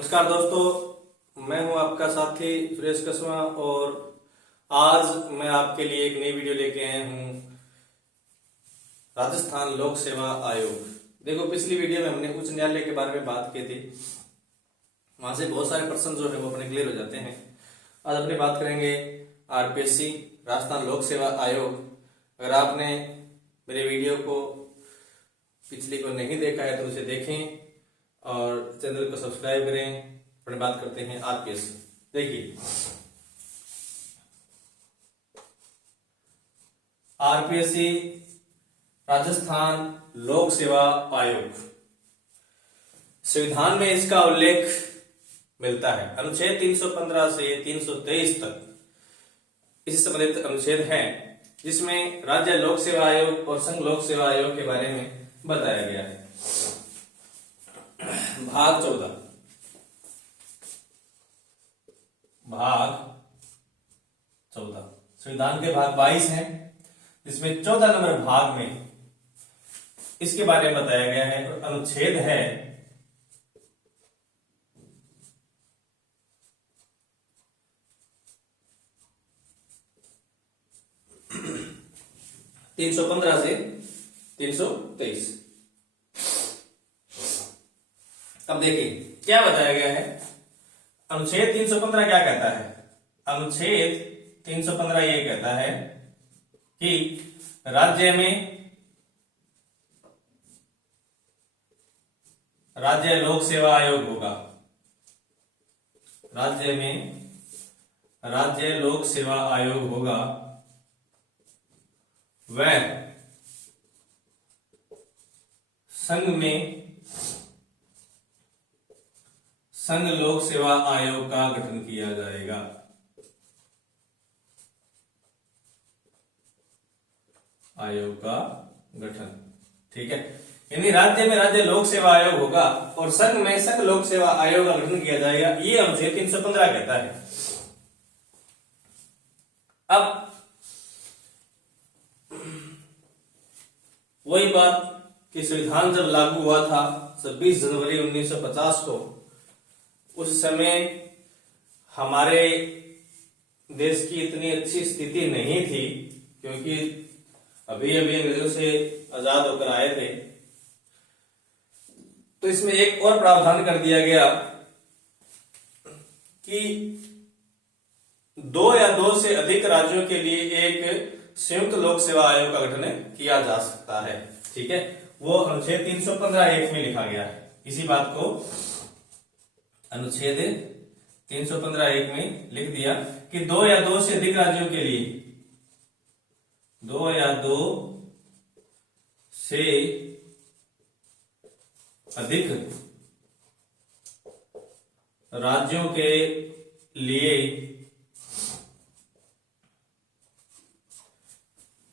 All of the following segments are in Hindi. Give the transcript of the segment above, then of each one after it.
नमस्कार दोस्तों, मैं हूं आपका साथी सुरेश कसवा और आज मैं आपके लिए एक नई वीडियो लेके आया हूं राजस्थान लोक सेवा आयोग। देखो, पिछली वीडियो में हमने उच्च न्यायालय के बारे में बात की थी, वहां से बहुत सारे प्रश्न जो है वो अपने क्लियर हो जाते हैं। आज अपनी बात करेंगे आरपीएससी राजस्थान लोक सेवा आयोग। अगर आपने मेरे वीडियो को पिछली को नहीं देखा है तो उसे देखें और चैनल को सब्सक्राइब करें। अपने बात करते हैं आरपीएससी। देखिए, आरपीएससी राजस्थान लोक सेवा आयोग, संविधान में इसका उल्लेख मिलता है। अनुच्छेद 315 से 323 तक इससे संबंधित अनुच्छेद हैं, जिसमें राज्य लोक सेवा आयोग और संघ लोक सेवा आयोग के बारे में बताया गया है। भाग 14 संविधान के भाग 22 हैं, जिसमें 14 नंबर भाग में इसके बारे में बताया गया है। और अनुच्छेद है 315 से 323। अब देखिए क्या बताया गया है। अनुच्छेद 315 क्या कहता है? अनुच्छेद 315 ये कहता है कि राज्य लोक सेवा आयोग होगा। राज्य में राज्य लोक सेवा आयोग होगा। वह संघ में संघ लोक सेवा आयोग का गठन किया जाएगा। आयोग का गठन, ठीक है। यानी राज्य में राज्य लोक सेवा आयोग होगा और संघ में संघ लोक सेवा आयोग का गठन किया जाएगा। ये अनुच्छेद 315 कहता है। अब वही बात कि संविधान जब लागू हुआ था 26 जनवरी 1950 को, उस समय हमारे देश की इतनी अच्छी स्थिति नहीं थी, क्योंकि अभी अभी अंग्रेजों से आजाद होकर आए थे। तो इसमें एक और प्रावधान कर दिया गया कि 2 या 2 से अधिक राज्यों के लिए एक संयुक्त लोक सेवा आयोग का गठन किया जा सकता है, ठीक है। वो अनुच्छेद 315(1) में लिखा गया है। इसी बात को अनुच्छेद 315(1) में लिख दिया कि 2 या 2 से अधिक राज्यों के लिए 2 या 2 से अधिक राज्यों के लिए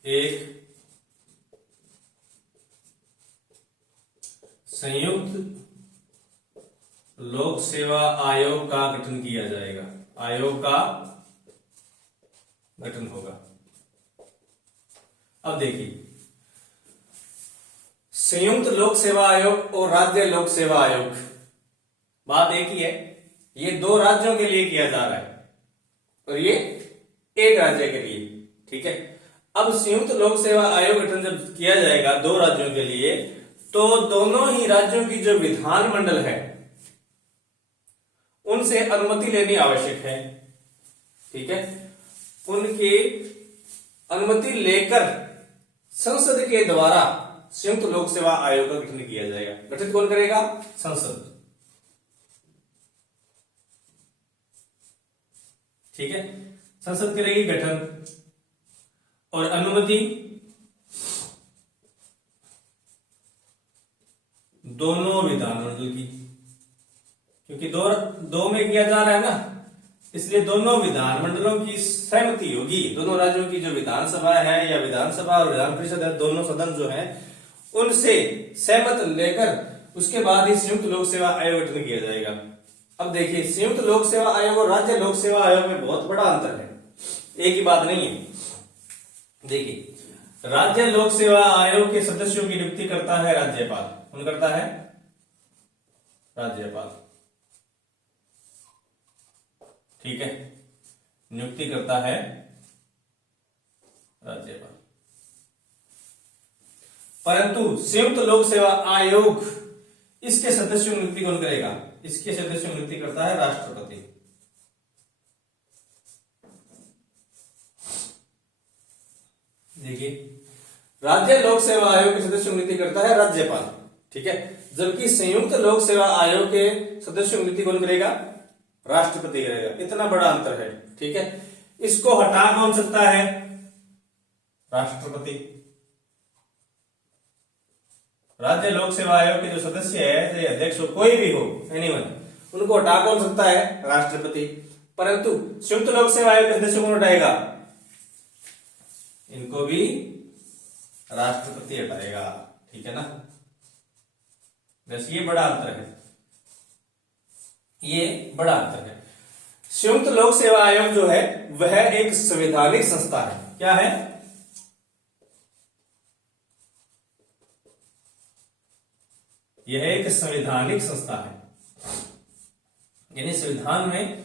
एक संयुक्त लोक सेवा आयोग का गठन किया जाएगा। आयोग का गठन होगा। अब देखिए, संयुक्त लोक सेवा आयोग और राज्य लोक सेवा आयोग, बात एक ही है। ये 2 राज्यों के लिए किया जा रहा है और ये एक राज्य के लिए, ठीक है। अब संयुक्त लोक सेवा आयोग गठन जब किया जाएगा 2 राज्यों के लिए, तो दोनों ही राज्यों की जो विधानमंडल है उनसे अनुमति लेनी आवश्यक है, ठीक है। उनकी अनुमति लेकर संसद के द्वारा संयुक्त लोक सेवा आयोग का गठन किया जाएगा। गठित कौन करेगा? संसद, ठीक है। संसद करेगी गठन और अनुमति दोनों विधानमंडल की, क्योंकि दो में किया जा रहा है ना, इसलिए दोनों विधानमंडलों की सहमति होगी। दोनों राज्यों की जो विधानसभा है या विधानसभा और विधान परिषद है, दोनों सदन जो है उनसे सहमत लेकर उसके बाद ही संयुक्त लोक सेवा आयोग गठन किया जाएगा। अब देखिए, संयुक्त लोक सेवा आयोग और राज्य लोक सेवा आयोग में बहुत बड़ा अंतर है, एक ही बात नहीं है। देखिए, राज्य लोक सेवा आयोग के सदस्यों की नियुक्ति करता है राज्यपाल। कौन करता है? राज्यपाल। ठीक है, नियुक्ति करता है राज्यपाल। परंतु संयुक्त लोक सेवा आयोग, इसके सदस्यों की नियुक्ति कौन करेगा? इसके सदस्यों की नियुक्ति करता है राष्ट्रपति। देखिए, राज्य लोक सेवा आयोग के सदस्यों की नियुक्ति करता है राज्यपाल, ठीक है, जबकि संयुक्त लोक सेवा आयोग के सदस्यों की नियुक्ति कौन करेगा? राष्ट्रपति करेगा। इतना बड़ा अंतर है, ठीक है। इसको हटा कौन सकता है? राष्ट्रपति। राज्य लोक सेवा आयोग के जो सदस्य है, चाहे अध्यक्ष हो, कोई भी हो, एनीवन, उनको हटा कौन सकता है? राष्ट्रपति। परंतु संयुक्त लोक सेवा आयोग के सदस्य कौन हटाएगा? इनको भी राष्ट्रपति हटाएगा, ठीक है ना। बस ये बड़ा अंतर है, ये बड़ा अंतर है। संयुक्त लोक सेवा आयोग जो है वह एक संवैधानिक संस्था है। क्या है? यह एक संवैधानिक संस्था है, यानी संविधान में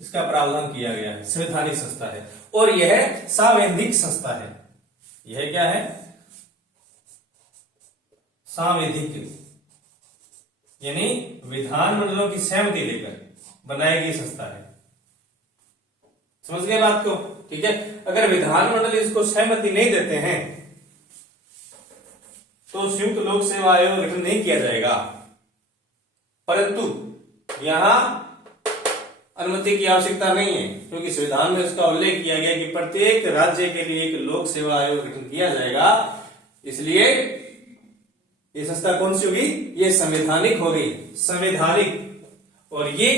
इसका प्रावधान किया गया है, संवैधानिक संस्था है। और यह सांवैधिक संस्था है। यह क्या है? सांवैधिक, यानी विधानमंडलों की सहमति लेकर बनाई गई संस्था है। समझ गए बात को? ठीक है। अगर विधानमंडल इसको सहमति नहीं देते हैं तो संयुक्त लोक सेवा आयोग गठन नहीं किया जाएगा। परंतु यहां अनुमति की आवश्यकता नहीं है, क्योंकि संविधान में इसका उल्लेख किया गया कि प्रत्येक राज्य के लिए एक लोक सेवा आयोग गठन किया जाएगा। इसलिए ये संस्था कौन सी होगी? ये संवैधानिक होगी, संवैधानिक, और ये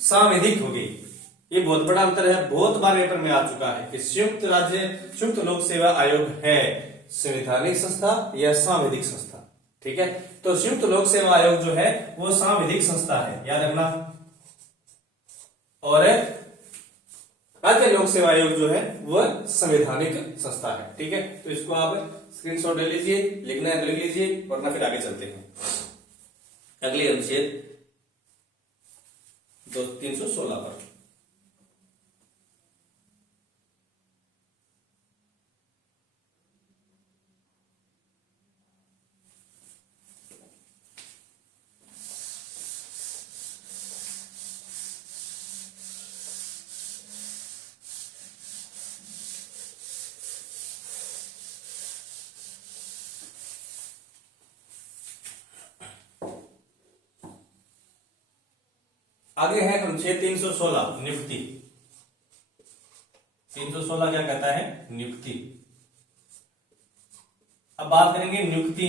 सांवैधिक होगी। ये बहुत बड़ा अंतर है, बहुत बार पेपर में आ चुका है कि संयुक्त लोक सेवा आयोग है संवैधानिक संस्था या सांवैधिक संस्था, ठीक है। तो संयुक्त लोक सेवा आयोग जो है वो सांवैधिक संस्था है, याद रखना। और राज्य लोक सेवा आयोग जो है वह संवैधानिक संस्था है, ठीक है। तो इसको आप स्क्रीनशॉट ले लीजिए, लिखना है तो लिख लीजिए, वरना फिर आगे चलते हैं अगले अनुच्छेद 316 पर। आगे है अनुच्छेद 316 नियुक्ति। 316 क्या कहता है? नियुक्ति। अब बात करेंगे नियुक्ति।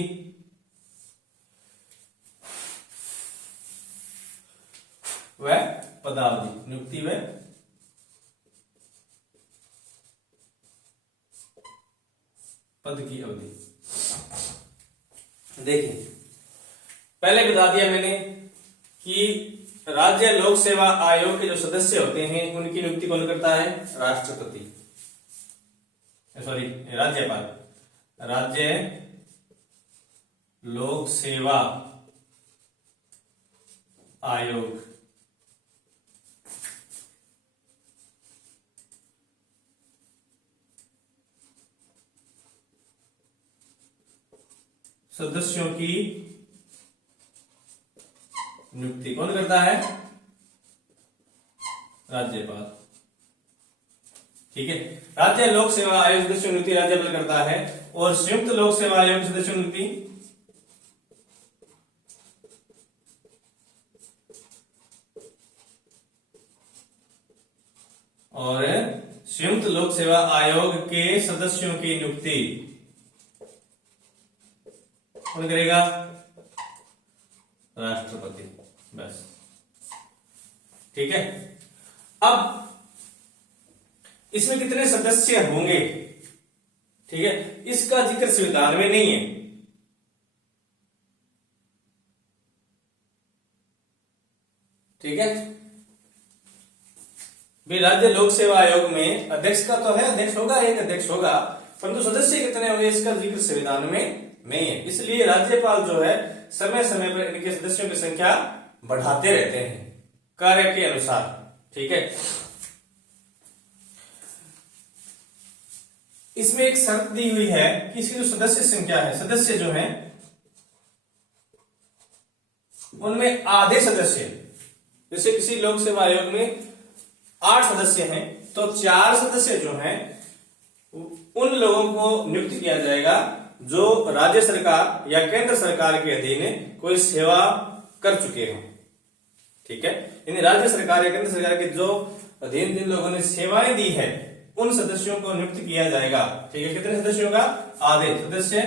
वह पदावधि, नियुक्ति वह पद की अवधि। देखिए, पहले बता दिया मैंने कि राज्य लोक सेवा आयोग के जो सदस्य होते हैं उनकी नियुक्ति कौन करता है? राष्ट्रपति, सॉरी राज्यपाल। राज्य लोक सेवा आयोग सदस्यों की नियुक्ति कौन करता है? राज्यपाल, ठीक है। राज्य लोक सेवा आयोग सदस्यों की नियुक्ति राज्यपाल करता है, और संयुक्त लोक सेवा आयोग सदस्यों की नियुक्ति और संयुक्त लोक सेवा आयोग के सदस्यों की नियुक्ति कौन करेगा? राष्ट्रपति, बस, ठीक है। अब इसमें कितने सदस्य होंगे, ठीक है, इसका जिक्र संविधान में नहीं है, ठीक है। भी राज्य लोक सेवा आयोग में अध्यक्ष का तो है, अध्यक्ष होगा, एक अध्यक्ष होगा, परंतु सदस्य कितने होंगे इसका जिक्र संविधान में नहीं है। इसलिए राज्यपाल जो है समय समय पर इनके सदस्यों की संख्या बढ़ाते रहते हैं कार्य के अनुसार, ठीक है। इसमें एक शर्त दी हुई है कि इसकी जो सदस्य संख्या है, सदस्य जो है उनमें आधे सदस्य, जैसे किसी लोक सेवा आयोग में 8 सदस्य हैं तो 4 सदस्य जो हैं उन लोगों को नियुक्त किया जाएगा जो राज्य सरकार या केंद्र सरकार के अधीन कोई सेवा कर चुके हों। ठीक है, यानी राज्य सरकार या केंद्र सरकार के जो अधीन जिन लोगों ने सेवाएं दी है उन सदस्यों को नियुक्त किया जाएगा। ठीक है, कितने सदस्यों का? आधे सदस्य,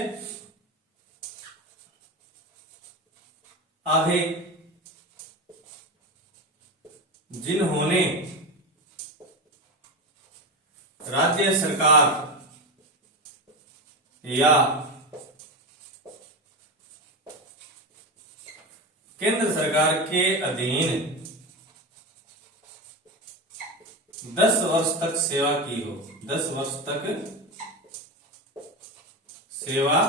आधे जिन्होंने राज्य सरकार या केंद्र सरकार के अधीन 10 वर्ष तक सेवा की हो, 10 वर्ष तक सेवा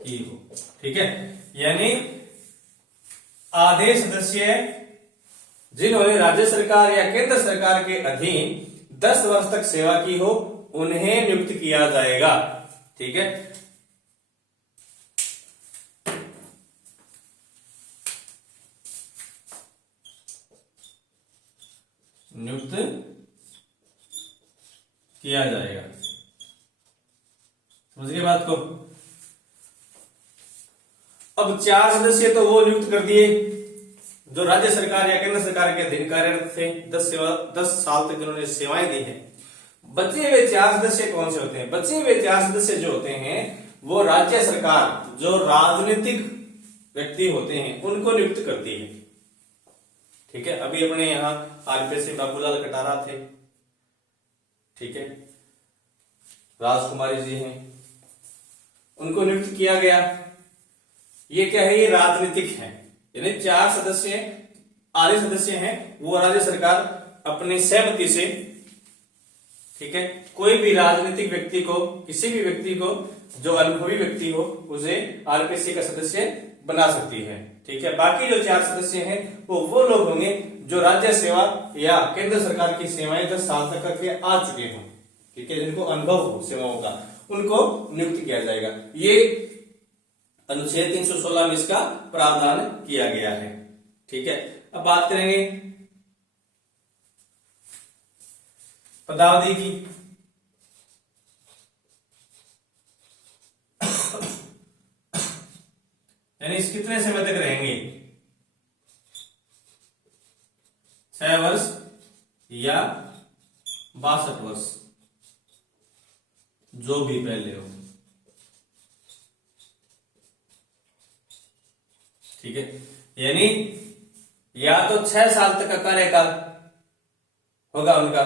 की हो। ठीक है, यानी आधे सदस्य जिन्होंने राज्य सरकार या केंद्र सरकार के अधीन 10 वर्ष तक सेवा की हो उन्हें नियुक्त किया जाएगा। ठीक है, नियुक्त किया जाएगा। समझ गए बात को? अब 4 सदस्य तो वो नियुक्त कर दिए जो राज्य सरकार या केंद्र सरकार के अधीन कार्यरत थे, 10 साल तक जिन्होंने सेवाएं दी हैं। बचे हुए 4 सदस्य कौन से होते हैं? बचे हुए 4 सदस्य जो होते हैं वो राज्य सरकार जो राजनीतिक व्यक्ति होते हैं उनको नियुक्त करती है। ठीक है, अभी अपने यहाँ आरपीएससी बाबूलाल कटारा थे, ठीक है, राजकुमारी जी हैं, उनको नियुक्त किया गया। ये क्या है? ये राजनीतिक है, यानी 4 सदस्य, आधे सदस्य हैं वो राज्य सरकार अपनी सहमति से, ठीक है, कोई भी राजनीतिक व्यक्ति को, किसी भी व्यक्ति को जो अनुभवी व्यक्ति हो उसे आरपीएससी का सदस्य बना सकती है। ठीक है, बाकी जो 4 सदस्य हैं वो लोग होंगे जो राज्य सेवा या केंद्र सरकार की सेवाएं 10 साल तक करके आ चुके हों, ठीक है, जिनको अनुभव हो सेवाओं का, उनको नियुक्त किया जाएगा। ये अनुच्छेद 316 में इसका प्रावधान किया गया है। ठीक है, अब बात करेंगे पदावधि की। यानी इस कितने समय तक रहेंगे? 6 वर्ष या 62 वर्ष, जो भी पहले हो। ठीक है, यानी या तो 6 साल तक का कार्यकाल होगा उनका।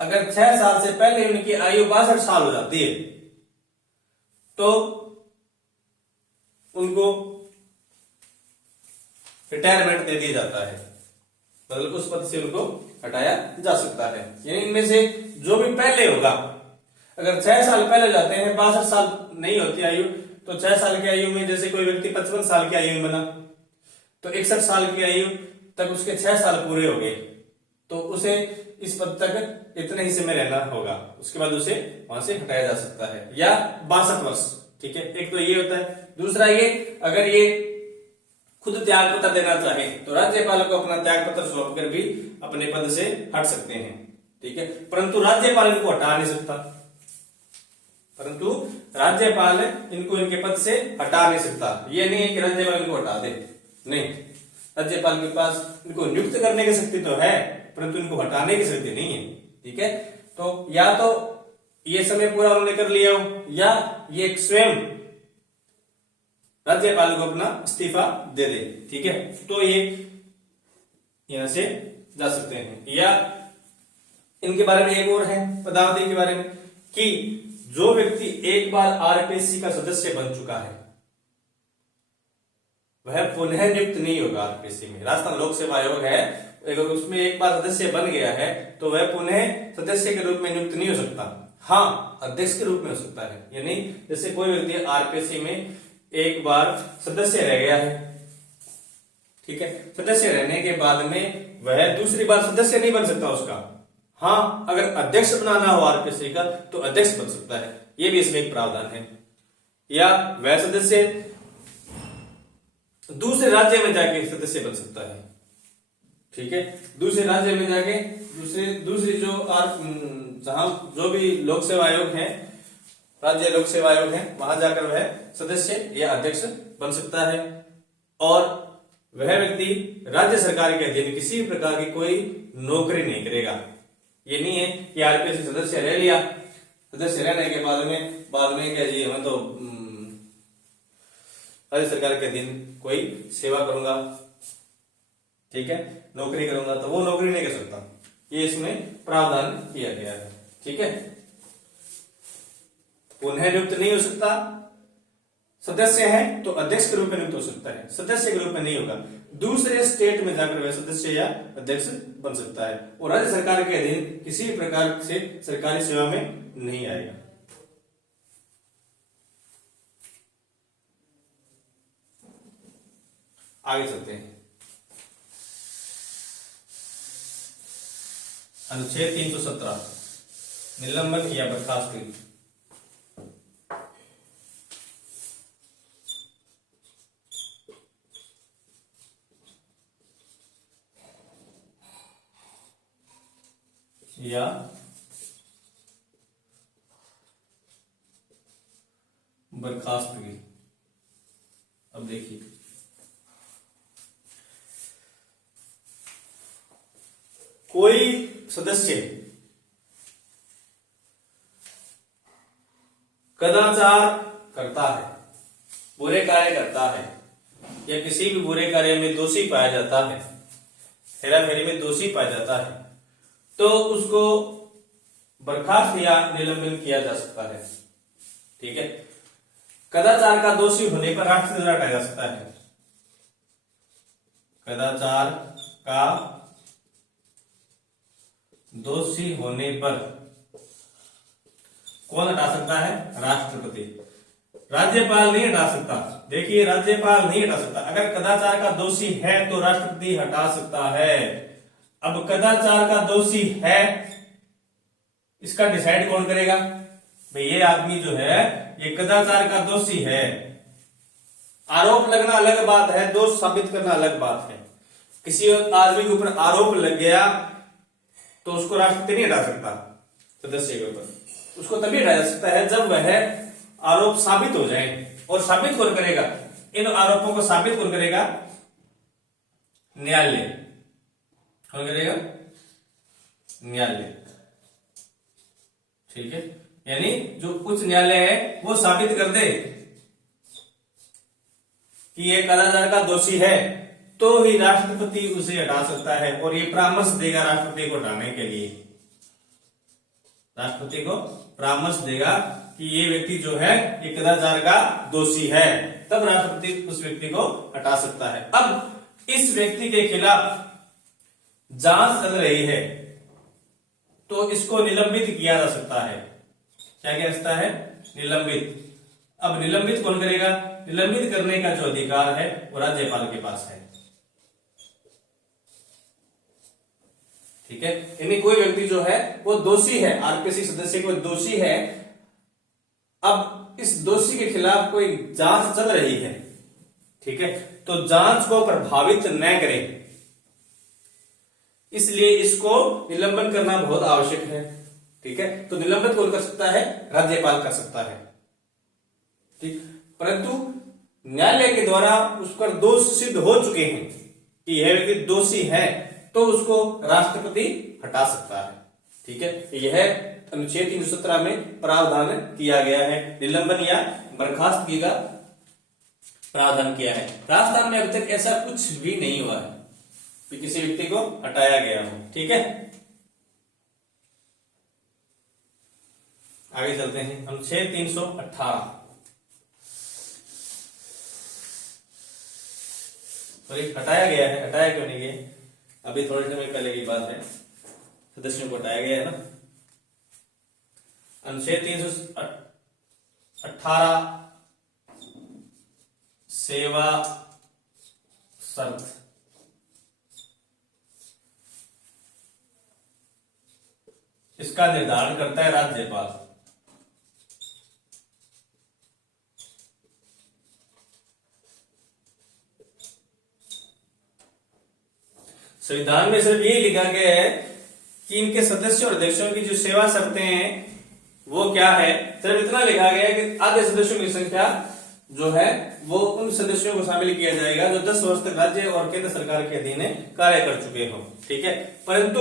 अगर 6 साल से पहले उनकी आयु 62 साल हो जाती है तो उनको रिटायरमेंट दे दिया जाता है, मतलब उस पद से उनको हटाया जा सकता है। यानी इनमें से जो भी पहले होगा, अगर 6 साल पहले जाते हैं, 62 साल नहीं होती आयु, तो 6 साल की आयु में जैसे कोई व्यक्ति 55 साल की आयु में बना तो 61 साल की आयु तक उसके 6 साल पूरे हो गए, तो उसे इस पद तक इतने ही समय रहना होगा, उसके बाद उसे वहां से हटाया जा सकता है। या 62 वर्ष। ठीक है, एक तो ये होता है। दूसरा ये, अगर ये खुद त्याग पत्र देना चाहे तो राज्यपाल को अपना त्याग पत्र सौंप कर भी अपने पद से हट सकते हैं। ठीक है, परंतु राज्यपाल इनको हटा नहीं सकता, परंतु राज्यपाल इनको इनके पद से हटा नहीं सकता। ये नहीं है कि राज्यपाल इनको हटा दे, नहीं, राज्यपाल के पास इनको नियुक्त करने की शक्ति तो है परंतु इनको हटाने की शक्ति नहीं है। ठीक है, तो या तो ये समय पूरा उन्होंने कर लिया हो या ये स्वयं राज्यपाल को अपना इस्तीफा दे दे। ठीक है, तो ये यहां से जा सकते हैं। या इनके बारे में एक और है पदावधि के बारे में कि जो व्यक्ति एक बार आरपीएससी का सदस्य बन चुका है वह पुनः नियुक्त नहीं होगा आरपीएससी में। राजस्थान लोक सेवा आयोग है, अगर उसमें एक बार सदस्य बन गया है तो वह पुनः सदस्य के रूप में नियुक्त नहीं हो सकता। हाँ, अध्यक्ष के रूप में हो सकता है। यानी जैसे कोई व्यक्ति आरपीएससी में एक बार सदस्य रह गया है, ठीक है। सदस्य रहने के बाद में वह दूसरी बार सदस्य नहीं बन सकता उसका। हाँ, अगर अध्यक्ष बनाना हो आरपीसी का तो अध्यक्ष बन सकता है, ये भी इसमें एक प्रावधान है। या वह सदस्य दूसरे राज्य में जाके सदस्य बन सकता है, ठीक है। दूसरे राज्य में जाके दूसरी जो जहां जो भी लोक सेवा आयोग है, राज्य लोक सेवा आयोग है, वहां जाकर वह सदस्य या अध्यक्ष बन सकता है। और वह व्यक्ति राज्य सरकार के अधीन किसी प्रकार की कोई नौकरी नहीं करेगा। ये नहीं है कि आरपीएससी सदस्य रह लिया, सदस्य रहने के बाद में क्या जी हमें तो राज्य सरकार के अधीन कोई सेवा करूंगा, ठीक है, नौकरी करूंगा, तो वो नौकरी नहीं कर सकता। ये इसमें प्रावधान किया गया है, ठीक है। पुनः नियुक्त नहीं हो सकता, सदस्य है तो अध्यक्ष के रूप में नियुक्त हो सकता है, सदस्य के रूप में नहीं होगा। दूसरे स्टेट में जाकर वह सदस्य या अध्यक्ष बन सकता है और राज्य सरकार के अधीन किसी भी प्रकार से सरकारी सेवा में नहीं आएगा। आगे चलते हैं। अनुच्छेद 317 निलंबन या बर्खास्तगी। या बर्खास्तगी। अब देखिए, कोई सदस्य कदाचार करता है, बुरे कार्य करता है, या किसी भी बुरे कार्य में दोषी पाया जाता है, हेराफेरी में दोषी पाया जाता है, तो उसको बर्खास्त या निलंबन किया जा सकता है, ठीक है। कदाचार का दोषी होने पर राष्ट्रपति द्वारा हटाया जा सकता है। कदाचार का दोषी होने पर कौन हटा सकता है? राष्ट्रपति। राज्यपाल नहीं हटा सकता। देखिए, राज्यपाल नहीं हटा सकता। अगर कदाचार का दोषी है तो राष्ट्रपति हटा सकता है। अब कदाचार का दोषी है, इसका डिसाइड कौन करेगा? भाई ये आदमी जो है ये कदाचार का दोषी है। आरोप लगना अलग बात है, दोष साबित करना अलग बात है। किसी आदमी के ऊपर आरोप लग गया तो उसको राष्ट्रपति नहीं हटा सकता सदस्य के ऊपर, उसको तभी हटाया जा सकता है जब वह आरोप साबित हो जाए। और साबित कौन करेगा? इन आरोपों को साबित कौन करेगा? न्यायालय। कौन करेगा? न्यायालय, ठीक है। यानी जो उच्च न्यायालय है वो साबित कर दे कि ये कदाचार का दोषी है तो ही राष्ट्रपति उसे हटा सकता है। और ये परामर्श देगा राष्ट्रपति को हटाने के लिए। राष्ट्रपति को परामर्श देगा कि ये व्यक्ति जो है ये कदाचार का दोषी है, तब राष्ट्रपति उस व्यक्ति को हटा सकता है। अब इस व्यक्ति के खिलाफ जांच चल रही है तो इसको निलंबित किया जा सकता है। क्या किया जा सकता है? निलंबित। अब निलंबित कौन करेगा? निलंबित करने का जो अधिकार है वो राज्यपाल के पास है, ठीक है। यानी कोई व्यक्ति जो है वो दोषी है, आरपीएससी सदस्य कोई दोषी है, अब इस दोषी के खिलाफ कोई जांच चल रही है, ठीक है, तो जांच को प्रभावित न करे, इसलिए इसको निलंबन करना बहुत आवश्यक है, ठीक है। तो निलंबित कौन कर सकता है? राज्यपाल कर सकता है, ठीक। परंतु न्यायालय के द्वारा उस पर दोष सिद्ध हो चुके हैं कि यह व्यक्ति दोषी है तो उसको राष्ट्रपति हटा सकता है, ठीक है। यह अनुच्छेद 317 में प्रावधान किया गया है। निलंबन या बर्खास्तगी का प्रावधान किया है। राजस्थान में अभी तक ऐसा कुछ भी नहीं हुआ है कि किसी व्यक्ति को हटाया गया हो, ठीक है। आगे चलते हैं। अनुच्छेद 318 हटाया गया है। हटाया क्यों नहीं गया? अभी थोड़े समय पहले की बात है, सदस्यों को हटाया गया है ना। अनुच्छेद 318 सेवा शर्त, इसका निर्धारण करता है राज्यपाल। संविधान में सिर्फ यही लिखा गया है कि इनके सदस्यों और अध्यक्षों की जो सेवा शर्तें हैं वो क्या है, सिर्फ इतना लिखा गया है कि आधे सदस्यों की संख्या जो है वो उन सदस्यों को शामिल किया जाएगा जो 10 वर्ष तक राज्य और केंद्र सरकार के अधीन कार्य कर चुके हो। ठीक है, परंतु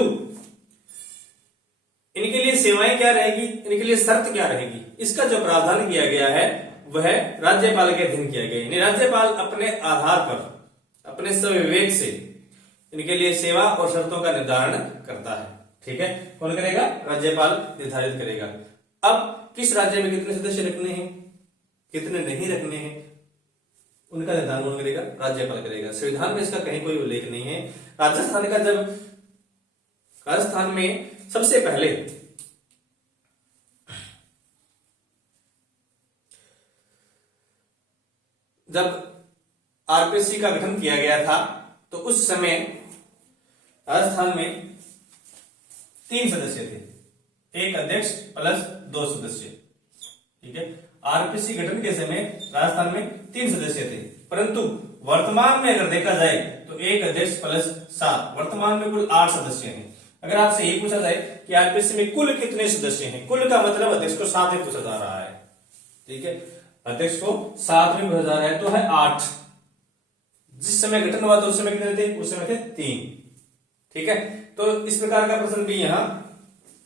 इनके लिए सेवाएं क्या रहेगी, इनके लिए शर्त क्या रहेगी, इसका जो प्रावधान किया गया है वह राज्यपाल के अधीन किया गया है। राज्यपाल अपने आधार पर, अपने स्वविवेक से इनके लिए सेवा और शर्तों का निर्धारण करता है। ठीक है, कौन करेगा? राज्यपाल निर्धारित करेगा। अब किस राज्य में कितने सदस्य रखने हैं, कितने नहीं रखने हैं, उनका निर्धारण कौन करेगा? राज्यपाल करेगा। संविधान में इसका कहीं कोई उल्लेख नहीं है। राजस्थान में सबसे पहले जब आरपीसी का गठन किया गया था तो उस समय राजस्थान में 3 सदस्य थे, एक अध्यक्ष प्लस 2 सदस्य। ठीक है, आरपीसी गठन के समय राजस्थान में 3 सदस्य थे, परंतु वर्तमान में अगर देखा जाए तो एक अध्यक्ष प्लस 7, वर्तमान में कुल 8 सदस्य हैं। अगर आपसे ये पूछा जाए कि आरपीसी में कुल कितने सदस्य हैं, कुल का मतलब अध्यक्ष को 7 में पूछा जा रहा है। ठीक है, अध्यक्ष को 7 में पूछा जा रहा है तो है 8। जिस समय गठन हुआ था उस समय कितने थे? उस समय थे 3। ठीक है, तो इस प्रकार का प्रश्न भी यहां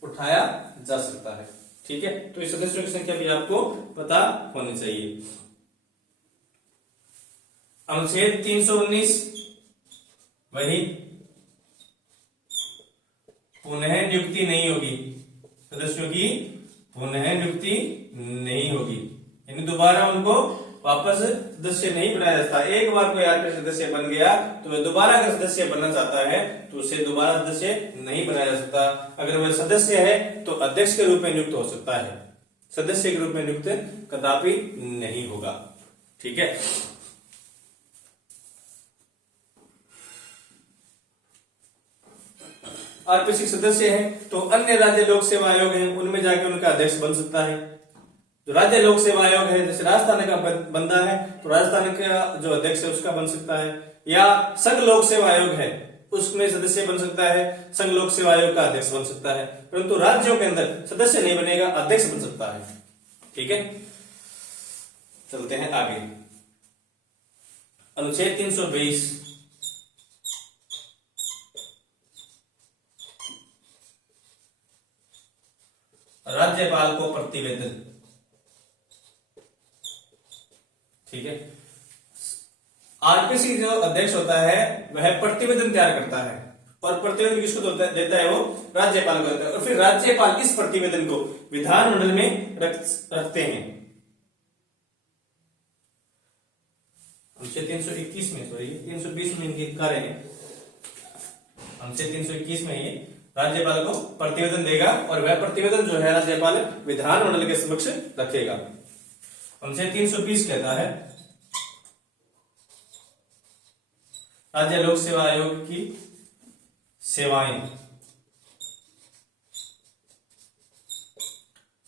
उठाया जा सकता है। ठीक है, तो इस सदस्यों की संख्या भी आपको पता होनी चाहिए। अनुच्छेद 319 वही पुनः नियुक्ति नहीं होगी, सदस्यों की पुनः नियुक्ति नहीं होगी, यानी दोबारा उनको वापस सदस्य नहीं बनाया जाता। एक बार कोई आरपीसी सदस्य बन गया तो वह दोबारा अगर सदस्य बनना चाहता है तो उसे दोबारा सदस्य नहीं बनाया जा सकता। अगर वह सदस्य है तो अध्यक्ष के रूप में नियुक्त हो सकता है, सदस्य के रूप में नियुक्त कदापि नहीं होगा। ठीक है, आरपीसी सदस्य है तो अन्य राज्य लोक सेवा आयोग है उनमें जाके उनका अध्यक्ष बन सकता है। जो राज्य लोक सेवा आयोग है, जैसे राजस्थान का बंदा है तो राजस्थान का जो अध्यक्ष है उसका बन सकता है, या संघ लोक सेवा आयोग है उसमें सदस्य बन सकता है, संघ लोक सेवा आयोग का अध्यक्ष बन सकता है, परंतु राज्यों के अंदर सदस्य नहीं बनेगा, अध्यक्ष बन सकता है। ठीक है, चलते हैं आगे। अनुच्छेद 320 राज्यपाल को प्रतिवेदन। ठीक है, आरपीसी जो अध्यक्ष होता है वह प्रतिवेदन तैयार करता है और प्रतिवेदन किसको देता है? वो राज्यपाल को देता है, और फिर राज्यपाल इस प्रतिवेदन को विधानमंडल में रखते हैं। अनुच्छेद 321 में, सॉरी 320 में इनके कार्य है। अनुच्छेद 321 में ये राज्यपाल को प्रतिवेदन देगा और वह प्रतिवेदन जो है राज्यपाल विधानमंडल के समक्ष रखेगा। अनुच्छेद 320 कहता है राज्य लोक सेवा आयोग की सेवाएं,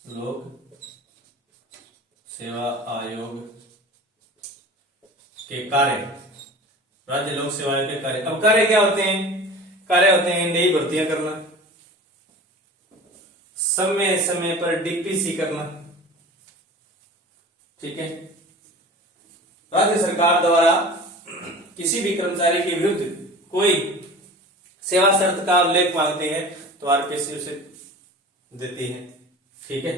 लोक सेवा आयोग के कार्य, राज्य लोक सेवा आयोग के कार्य। अब कार्य क्या होते हैं? कार्य होते हैं नई भर्तियां करना, समय समय पर डीपीसी करना। ठीक है, राज्य सरकार द्वारा किसी भी कर्मचारी के विरुद्ध कोई सेवा शर्त का उल्लेख मांगते हैं तो आरपीसी उसे देती है। ठीक है,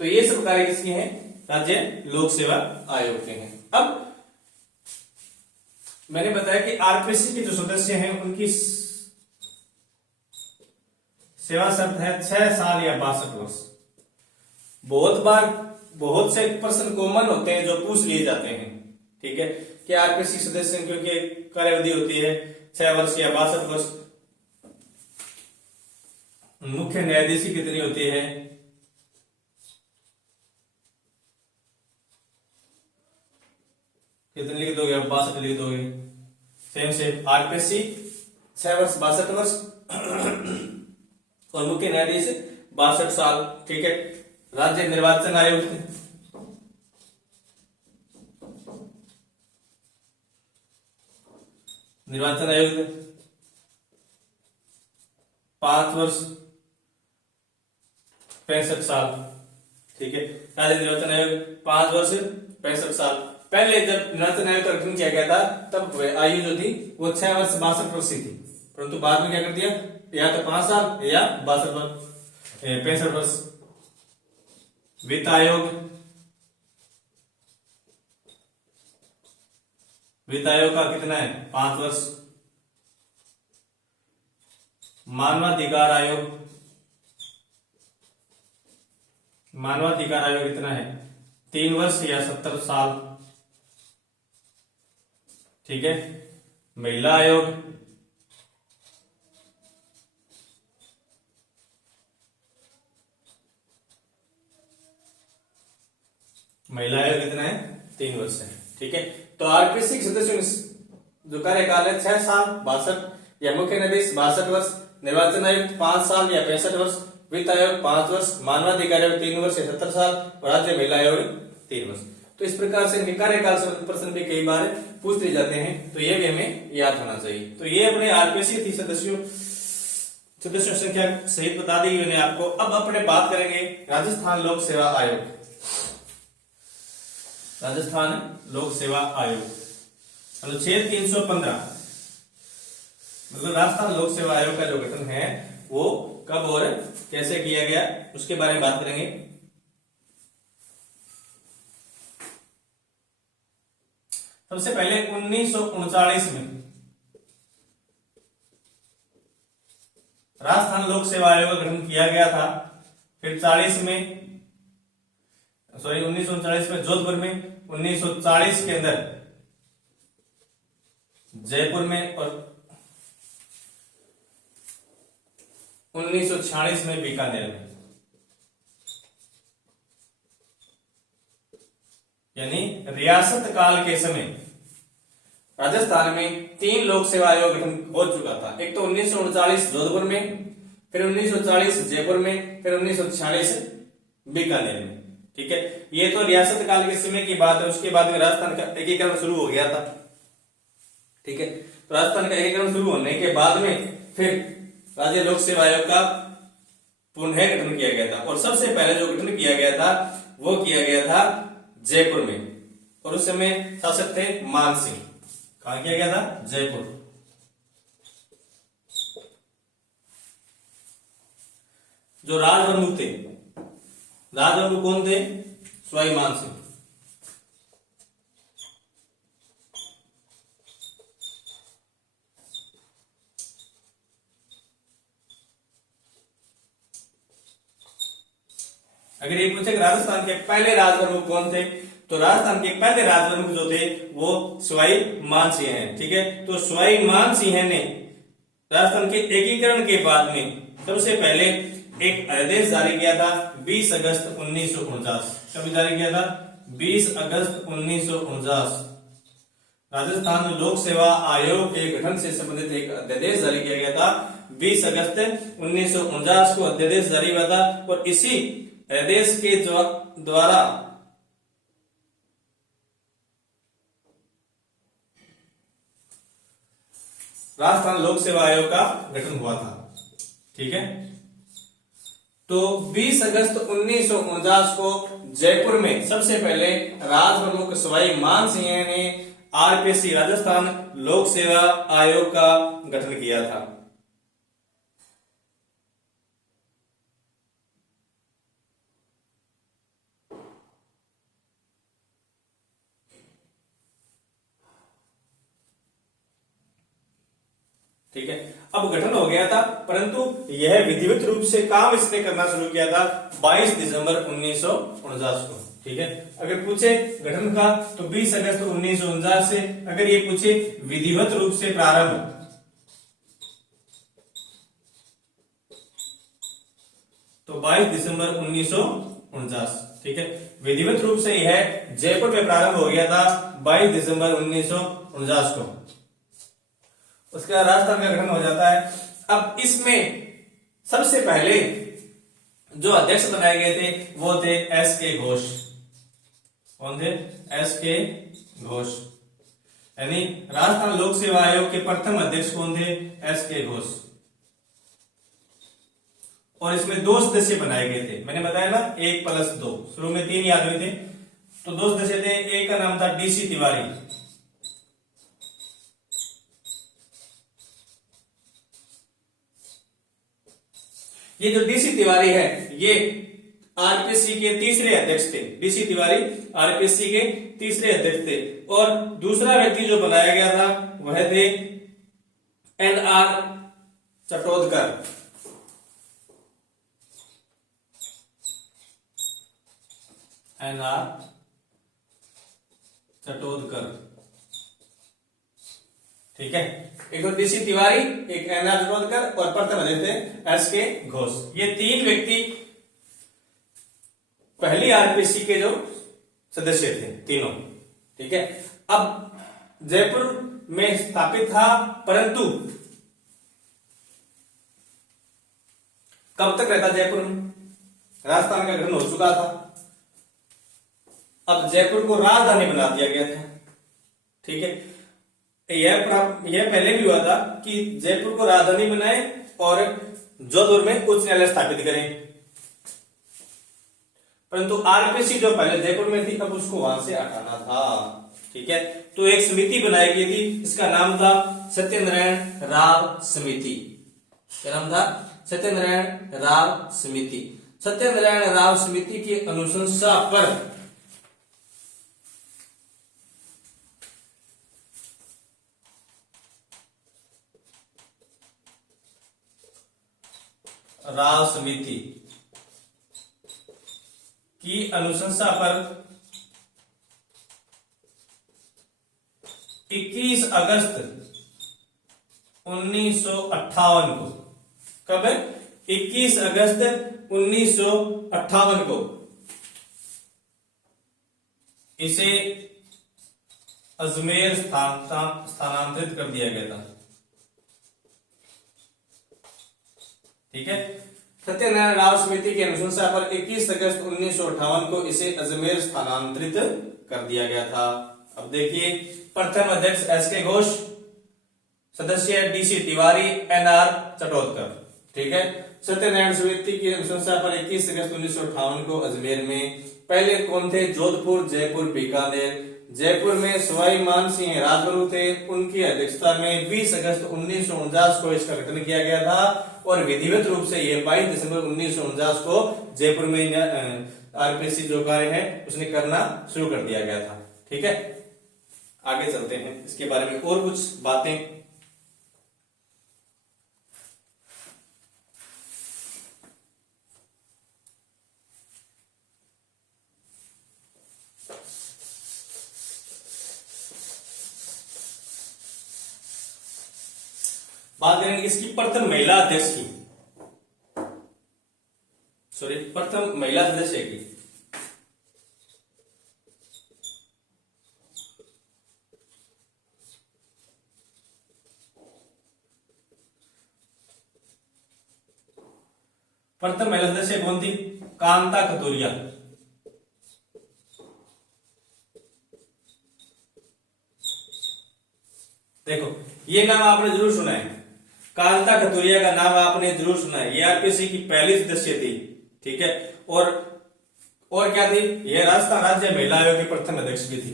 तो ये सब कार्य किसके हैं? राज्य लोक सेवा आयोग के हैं। अब मैंने बताया कि आरपीसी के जो सदस्य हैं उनकी सेवा शर्त है 6 साल या 62 वर्ष। बहुत बार बहुत से प्रश्न कॉमन होते हैं जो पूछ लिए जाते हैं। ठीक है, कि आरपीसी सदस्य क्योंकि कार्यावधि होती है 6 वर्ष या 62 वर्ष, मुख्य न्यायाधीश की कितनी होती है? कितने लिख दोगे? आप 62 लिख दोगे। सेम आरपीसी 6 वर्ष 62 वर्ष, और मुख्य न्यायाधीश 62 साल। ठीक है। राज्य निर्वाचन आयोग, निर्वाचन आयोग 5 वर्ष 65 साल। ठीक है। राज्य निर्वाचन आयोग 5 वर्ष 65 साल। पहले जब निर्वाचन आयोग का गठन किया गया था तब आयु जो थी वो 6 वर्ष 62 वर्ष की थी, परंतु बाद में क्या कर दिया, या तो 5 साल या 62 वर्ष 65 वर्ष। वित्त आयोग, वित्त आयोग का कितना है, 5 वर्ष। मानवाधिकार आयोग, मानवाधिकार आयोग कितना है, 3 वर्ष या 70 साल। ठीक है। महिला आयोग, महिला आयोग कितना है, 3 वर्ष है। ठीक है। तो आरपीसी के सदस्यों जो कार्यकाल है 6 साल 62 या मुख्य न्यायाधीश 62 वर्ष, निर्वाचन आयुक्त 5 साल या 65 वर्ष, वित्त आयोग 5 वर्ष, मानवाधिकार आयोग 3 वर्ष या 70 साल और राज्य महिला आयोग 3 वर्ष। तो इस प्रकार से इनके कार्यकाल से प्रश्न भी कई बार पूछते जाते हैं, तो ये भी हमें याद होना चाहिए। तो ये अपने आरपीसी थी सदस्यों संख्या सहित बता दी मैंने आपको। अब अपने बात करेंगे राजस्थान लोक सेवा आयोग। राजस्थान लोक सेवा आयोग अनुच्छेद 315, मतलब राजस्थान लोक सेवा आयोग का जो गठन है वो कब और कैसे किया गया उसके बारे में बात करेंगे। सबसे पहले 1939 में राजस्थान लोक सेवा आयोग का गठन किया गया था। फिर 1939 में जोधपुर में, 1940 के अंदर जयपुर में और 1946 में बीकानेर में। यानी रियासत काल के समय राजस्थान में 3 लोक सेवा आयोग गठन हो चुका था। एक तो 1939 जोधपुर में, फिर 1940 जयपुर में, फिर 1946 बीकानेर में। ठीक है। ये तो रियासत काल के समय की बात है। उसके बाद में राजस्थान का एकीकरण शुरू हो गया था। ठीक है। तो राजस्थान का एकीकरण शुरू होने के बाद में फिर राज्य लोक सेवा आयोग का पुनः गठन किया गया था और सबसे पहले जो गठन किया गया था वो किया गया था जयपुर में, और उस समय शासक थे मान सिंह। कहां किया गया था, जयपुर। जो राजप्रमुख थे, राजप्रमुख कौन थे, सवाई मान सिंह। अगर ये पूछे राजस्थान के पहले राजप्रमुख कौन थे, तो राजस्थान के पहले राजप्रमुख जो थे वो सवाई मान सिंह हैं। ठीक है। तो सवाई मान सिंह ने राजस्थान के एकीकरण के बाद में सबसे पहले एक आदेश जारी किया था 20 अगस्त 1949। कब जारी किया था, 20 अगस्त 1949। राजस्थान लोक सेवा आयोग के गठन से संबंधित एक अध्यादेश जारी किया गया था। 20 अगस्त 1949 को अध्यादेश जारी हुआ था और इसी अध्यादेश के द्वारा राजस्थान लोक सेवा आयोग का गठन हुआ था। ठीक है। तो 20 अगस्त 1949 को जयपुर में सबसे पहले राजप्रमुख सवाई मान सिंह ने आरपीसी राजस्थान लोक सेवा आयोग का गठन किया था। ठीक है। अब गठन हो गया था, परंतु यह विधिवत रूप से काम इसने करना शुरू किया था 22 दिसंबर 1949 को। ठीक है। अगर पूछे गठन का तो 20 अगस्त 1949 से, अगर ये पूछे विधिवत रूप से प्रारंभ तो 22 दिसंबर 1949। ठीक है। विधिवत रूप से यह जयपुर में प्रारंभ हो गया था 22 दिसंबर 1949 को। उसके बाद राजस्थान का गठन हो जाता है। अब इसमें सबसे पहले जो अध्यक्ष बनाए गए थे वो थे एस के घोष। कौन थे? एस के घोष। यानी राजस्थान लोक सेवा आयोग के प्रथम अध्यक्ष कौन थे? एस के घोष। और इसमें 2 सदस्य बनाए गए थे, मैंने बताया ना 1+2, शुरू में 3 ही आदमी थे, तो 2 सदस्य थे। एक का नाम था डीसी तिवारी, ये जो डीसी तिवारी है ये आरपीएससी के तीसरे अध्यक्ष थे। डीसी तिवारी आरपीएससी के तीसरे अध्यक्ष थे। और दूसरा व्यक्ति जो बनाया गया था वह थे एनआर चटोदकर। एनआर चटोदकर, ठीक है। एक तो डीसी तिवारी, एक एनआर चटोदकर और प्रथम अध्यक्ष थे एस के घोष। ये 3 व्यक्ति पहली आरपीएससी के जो सदस्य थे तीनों, ठीक है। अब जयपुर में स्थापित था, परंतु कब तक रहता जयपुर में? राजस्थान का गठन हो चुका था, अब जयपुर को राजधानी बना दिया गया था, ठीक है। यह पहले भी हुआ था कि जयपुर को राजधानी बनाए और जोधपुर में उच्च न्यायालय स्थापित करें, परंतु आरपीएससी जो पहले जयपुर में थी अब उसको वहां से हटाना था, ठीक है। तो एक समिति बनाई गई थी, इसका नाम था सत्यनारायण राव समिति। क्या नाम था? सत्यनारायण राव समिति। सत्यनारायण राव समिति की अनुशंसा पर राव समिति की अनुशंसा पर 21 अगस्त 1958 को, कब है? 21 अगस्त 1958 को इसे अजमेर स्थानांतरित कर दिया गया था, ठीक है। सत्यनारायण राव समिति की अनुशंसा पर 21 अगस्त 1958 को इसे अजमेर स्थानांतरित कर दिया गया था। अब देखिए, प्रथम अध्यक्ष एस के घोष, सदस्य डीसी तिवारी, एनआर चटोदकर, ठीक है। सत्यनारायण समिति की अनुशंसा पर 21 अगस्त 1958 को अजमेर में पहले कौन थे? जोधपुर, जयपुर, बीकानेर। जयपुर में सवाई मान सिंह राजगुरु थे, उनकी अध्यक्षता में 20 अगस्त 1949 को इसका गठन किया गया था और विधिवत रूप से यह 22 दिसंबर 1949 को जयपुर में आरपीएससी जो कार्य है उसने करना शुरू कर दिया गया था, ठीक है। आगे चलते हैं, इसके बारे में और कुछ बातें। बात करेंगे इसकी प्रथम महिला अध्यक्ष की, सॉरी प्रथम महिला सदस्य की। प्रथम महिला सदस्य कौन थी? कांता खतोरिया। देखो ये नाम आपने जरूर सुना है, कांता खतोरिया का नाम आपने जरूर सुना है। ये आरपीएससी की पहली सदस्य थी, ठीक है। और क्या थी? ये राजस्थान राज्य महिला आयोग की प्रथम अध्यक्ष भी थी।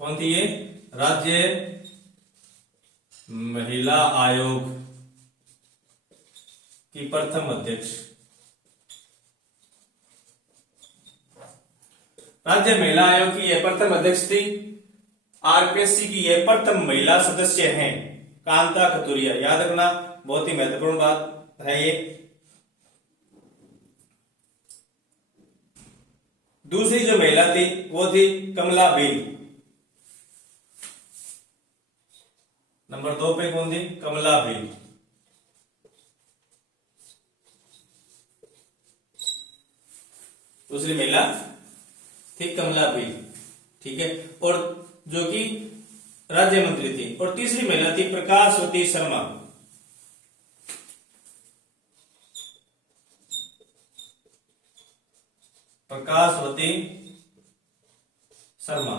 कौन थी ये? राज्य महिला आयोग की प्रथम अध्यक्ष। राज्य महिला आयोग की यह प्रथम अध्यक्ष थी। आरपीएससी की यह प्रथम महिला सदस्य हैं कांता खतोरिया। याद रखना, बहुत ही महत्वपूर्ण बात है ये। दूसरी जो महिला थी वो थी कमला भील। नंबर 2 पे कौन थी? कमला भील। दूसरी महिला थी कमला भील, ठीक है। और जो कि राज्य मंत्री थी। और तीसरी महिला थी प्रकाशवती शर्मा। प्रकाशवती शर्मा,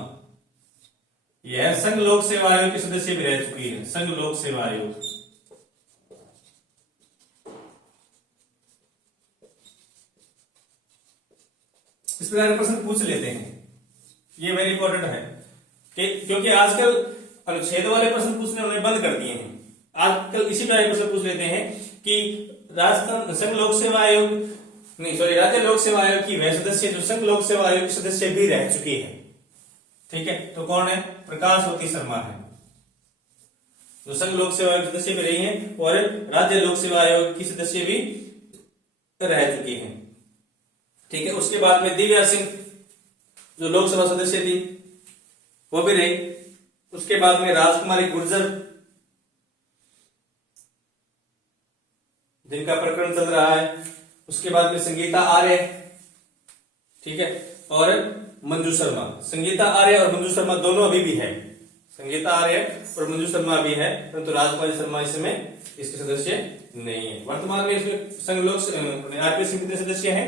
यह संघ लोक सेवा आयोग की सदस्य भी रह चुकी है। संघ लोक सेवा आयोग, इस प्रकार के प्रश्न पूछ लेते हैं, ये वेरी इंपॉर्टेंट है क्योंकि आजकल अनुच्छेद वाले प्रश्न पूछने उन्होंने बंद कर दिए हैं। आजकल इसी तरह के प्रश्न पूछ लेते हैं कि राजस्थान संघ लोक सेवा आयोग नहीं सॉरी राज्य लोक सेवा आयोग की वह सदस्य जो संघ लोक सेवा आयोग की सदस्य भी रह चुकी है। ठीक है, तो कौन है? प्रकाशवती शर्मा है, जो संघ लोक सेवा आयोग सदस्य भी रही है और राज्य लोक सेवा आयोग की सदस्य भी रह चुकी है। ठीक है, उसके बाद में दिव्या सिंह जो लोकसभा सदस्य थी वो भी रही। उसके बाद में राजकुमारी गुर्जर जिनका प्रकरण चल रहा है। उसके बाद में संगीता आर्य, ठीक है, और मंजू शर्मा। संगीता आर्य और मंजू शर्मा दोनों अभी भी है, संगीता आर्य और मंजू शर्मा भी है, परंतु राजकुमारी शर्मा इसमें इसके सदस्य नहीं है। वर्तमान में इसमें संघ लोक आरपीएस कितने सदस्य हैं?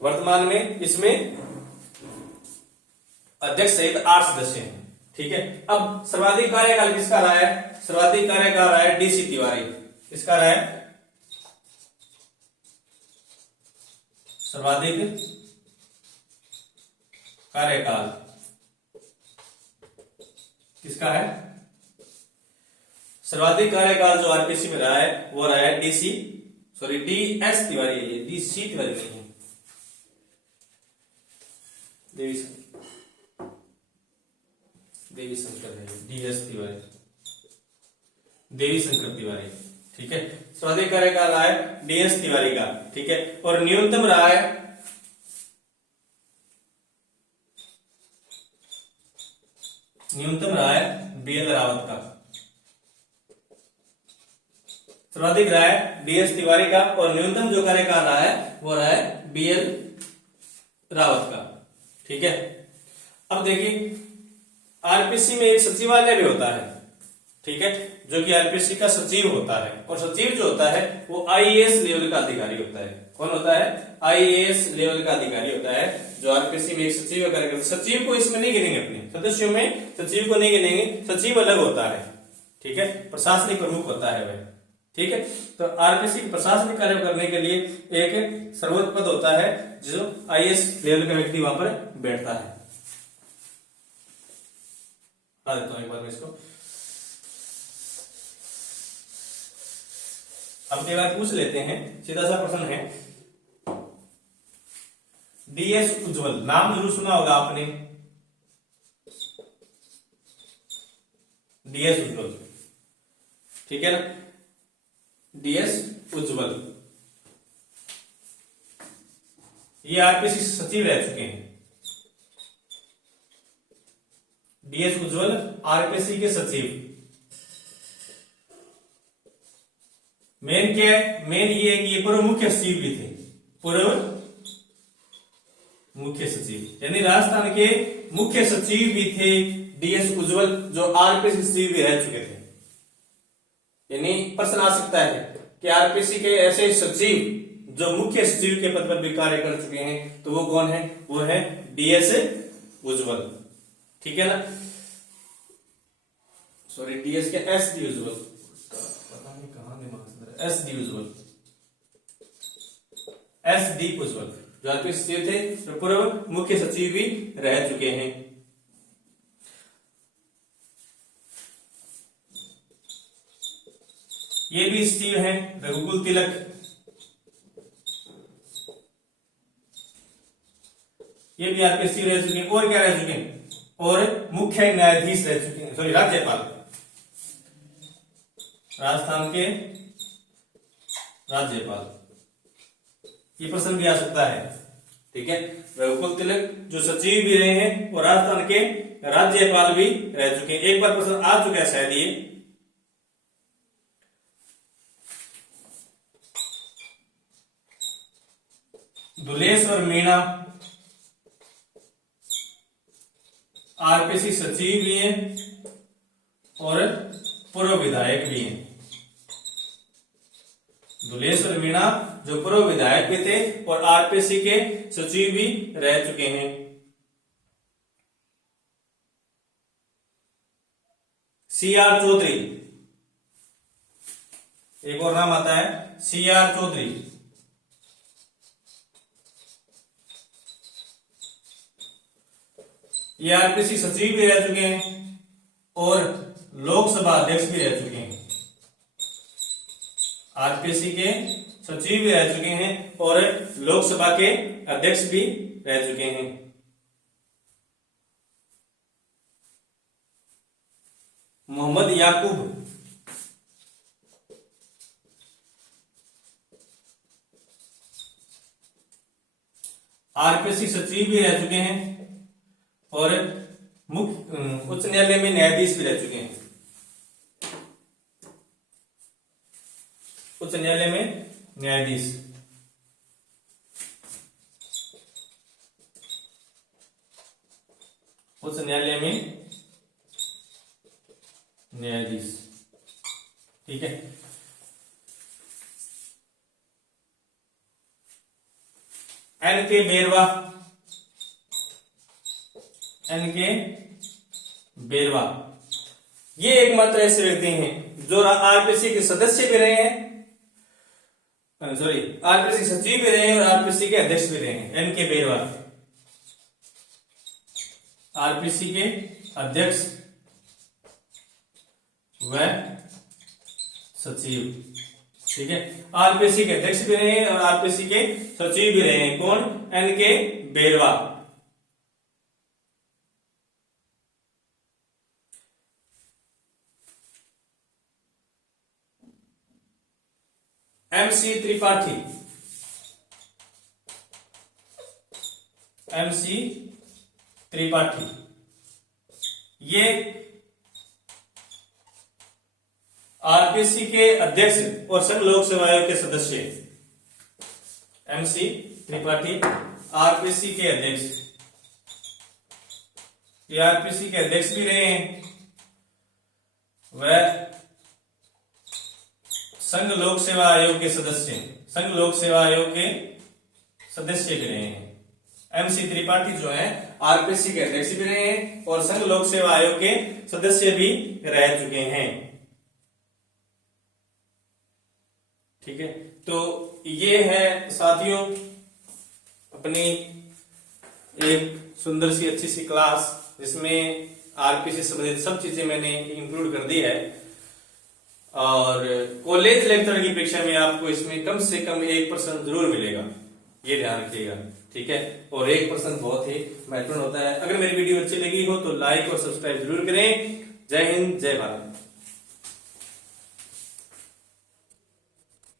वर्तमान में इसमें अध्यक्ष सहित 8 सदस्य हैं। ठीक है, अब सर्वाधिक कार्यकाल किसका रहा है? सर्वाधिक कार्यकाल रहा है डीसी तिवारी। किसका रहा है? सर्वाधिक कार्यकाल किसका है? सर्वाधिक कार्यकाल जो आरपीसी में रहा है वो रहा है डीएस तिवारी है, डीसी तिवारी नहीं है, देवी शंकर है, डीएस तिवारी, देवी शंकर तिवारी। ठीक है, सर्वाधिक कार्यकाल रहा है डीएस तिवारी का। ठीक है, और न्यूनतम रहा है बीएल रावत का। सर्वाधिक रहा है डीएस तिवारी का और न्यूनतम जो कार्यकाल रहा है वो रहा है बीएल रावत का। ठीक है, अब देखिए आरपीसी में एक सचिवालय भी होता है। ठीक है, जो कि आरपीसी का सचिव होता है, और सचिव जो होता है वो आईएएस लेवल का अधिकारी होता है। कौन होता है? आईएएस लेवल का अधिकारी होता है जो आरपीसी में एक सचिव का कार्य करता है। सचिव को इसमें नहीं गिनेंगे, अपने सदस्यों में सचिव को नहीं गिनेंगे, सचिव अलग होता है। ठीक है, प्रशासनिक प्रमुख होता है वह। ठीक है, तो आरपीसी प्रशासनिक कार्य करने के लिए एक सर्वोच्च पद होता है जो आईएएस लेवल का व्यक्ति वहां पर बैठता है। आ देता हूं एक बार मैं इसको। अब एक बार पूछ लेते हैं, सीधा सा प्रश्न है। डीएस उज्जवल, नाम जरूर सुना होगा आपने, डीएस उज्जवल। ठीक है ना, डीएस उज्जवल ये आरपीसी सचिव रह चुके हैं। डीएस उज्जवल आरपीसी के सचिव। मेन क्या है? मेन ये है कि ये पूर्व मुख्य सचिव भी थे, पूर्व मुख्य सचिव, यानी राजस्थान के मुख्य सचिव भी थे डीएस उज्जवल, जो आरपीसी सचिव भी रह चुके थे। यानी प्रश्न आ सकता है कि आरपीसी के ऐसे सचिव जो मुख्य सचिव के पद पर भी कार्य कर चुके हैं, तो वो कौन है? वो है डीएस उज्जवल। ठीक है ना, सॉरी डीएस के एस डी उज्जवल, पता नहीं कहां दिमाग से, एस डी उज्जवल, एस डी उज्जवल जो आरपीसी सचिव थे, जो पूर्व मुख्य सचिव भी रह चुके हैं। ये भी सचिव हैं रघुकुल तिलक, ये भी आरपीसी रह चुके हैं। और क्या रह चुके हैं? और मुख्य न्यायाधीश रह चुके हैं, सॉरी राज्यपाल, राजस्थान के राज्यपाल। ये प्रश्न भी आ सकता है। ठीक है, रघुकुल तिलक जो सचिव भी रहे हैं और राजस्थान के राज्यपाल भी रह चुके हैं। एक बार प्रश्न आ चुका है शायद ये, दुलेश्वर मीणा आरपीसी सचिव भी हैं और पूर्व विधायक भी हैं। दुलेश्वर मीणा जो पूर्व विधायक भी थे और आरपीसी के सचिव भी रह चुके हैं। CR चौधरी, एक और नाम आता है CR चौधरी। ये आरपीसी सचिव भी रह चुके हैं और लोकसभा अध्यक्ष भी रह चुके हैं। आरपीसी के सचिव भी रह चुके हैं और लोकसभा के अध्यक्ष भी रह चुके हैं। मोहम्मद याकूब, आरपीसी सचिव भी रह चुके हैं और मुख्य उच्च न्यायालय में न्यायाधीश भी रह चुके हैं। उच्च न्यायालय में न्यायाधीश, उच्च न्यायालय में न्यायाधीश। ठीक है, NK बेरवा, NK बेरवा ये एकमात्र ऐसे व्यक्ति हैं जो आरपीसी के सदस्य भी रहे हैं, सॉरी आरपीसी सचिव भी रहे हैं और आरपीसी के अध्यक्ष भी रहे हैं। NK बेरवा आरपीसी के अध्यक्ष व सचिव। ठीक है, आरपीसी के अध्यक्ष भी रहे हैं और आरपीसी के सचिव भी रहे हैं। कौन? NK बेरवा। MC त्रिपाठी, MC त्रिपाठी ये आरपीसी के अध्यक्ष और संघ लोक सेवा आयोग के सदस्य। MC त्रिपाठी आरपीसी के अध्यक्ष, ये आरपीसी के अध्यक्ष भी रहे हैं वह संघ लोक सेवा आयोग के सदस्य, संघ लोक सेवा आयोग के सदस्य भी रहे हैं। MC त्रिपाठी जो है आरपीसी के अध्यक्ष भी रहे हैं और संघ लोक सेवा आयोग के सदस्य भी रह चुके हैं। ठीक है, तो ये है साथियों अपनी एक सुंदर सी अच्छी सी क्लास जिसमें आरपीसी से संबंधित सब चीजें मैंने इंक्लूड कर दी है। और कॉलेज लेक्चर की परीक्षा में आपको इसमें कम से कम 1% जरूर मिलेगा, ये ध्यान रखिएगा। ठीक है, और 1% बहुत ही महत्वपूर्ण होता है। अगर मेरी वीडियो अच्छी लगी हो तो लाइक और सब्सक्राइब जरूर करें। जय हिंद, जय भारत।